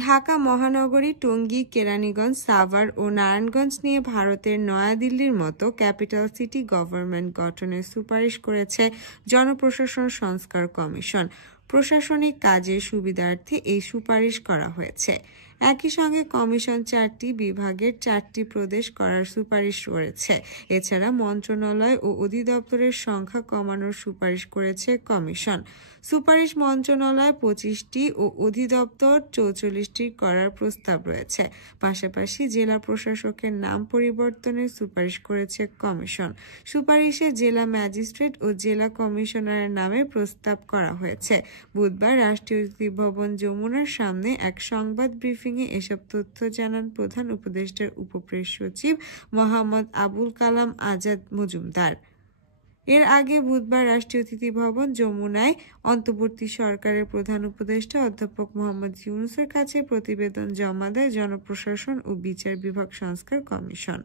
ঢাকা মহানগরী, টঙ্গী, কেরানীগঞ্জ, সাভার ও নারায়ণগঞ্জ নিয়ে ভারতের নয়াদিল্লির মতো ক্যাপিটাল সিটি গভর্নমেন্ট গঠনের সুপারিশ করেছে জনপ্রশাসন সংস্কার কমিশন। প্রশাসনিক কাজের সুবিধার্থে এই সুপারিশ করা হয়েছে। একই সঙ্গে কমিশন 4টি বিভাগের 4টি প্রদেশ করার সুপারিশ করেছে। এছাড়া মন্ত্রণালয় ও অধিদপ্তরের সংখ্যা কমানোর সুপারিশ করেছে কমিশন। সুপারিশ মন্ত্রণালয় 25টি ও অধিদপ্তর 44টি করার প্রস্তাব রয়েছে। পাশাপাশি জেলা প্রশাসকের নাম পরিবর্তনের সুপারিশ করেছে কমিশন। সুপারিশে জেলা ম্যাজিস্ট্রেট ও জেলা কমিশনারের নামে প্রস্তাব করা হয়েছে। বুধবার রাষ্ট্রীয় অতিথি ভবন যমুনার সামনে এক সংবাদ ব্রিফিংয়ে এসব তথ্য জানান প্রধান উপদেষ্টার উপপ্রেস সচিব মোহাম্মদ আবুল কালাম আজাদ মজুমদার। এর আগে বুধবার রাষ্ট্রীয় অতিথি ভবন যমুনায় অন্তর্বর্তী সরকারের প্রধান উপদেষ্টা অধ্যাপক মোহাম্মদ ইউনূসের কাছে প্রতিবেদন জমা দেয় জনপ্রশাসন ও বিচার বিভাগ সংস্কার কমিশন।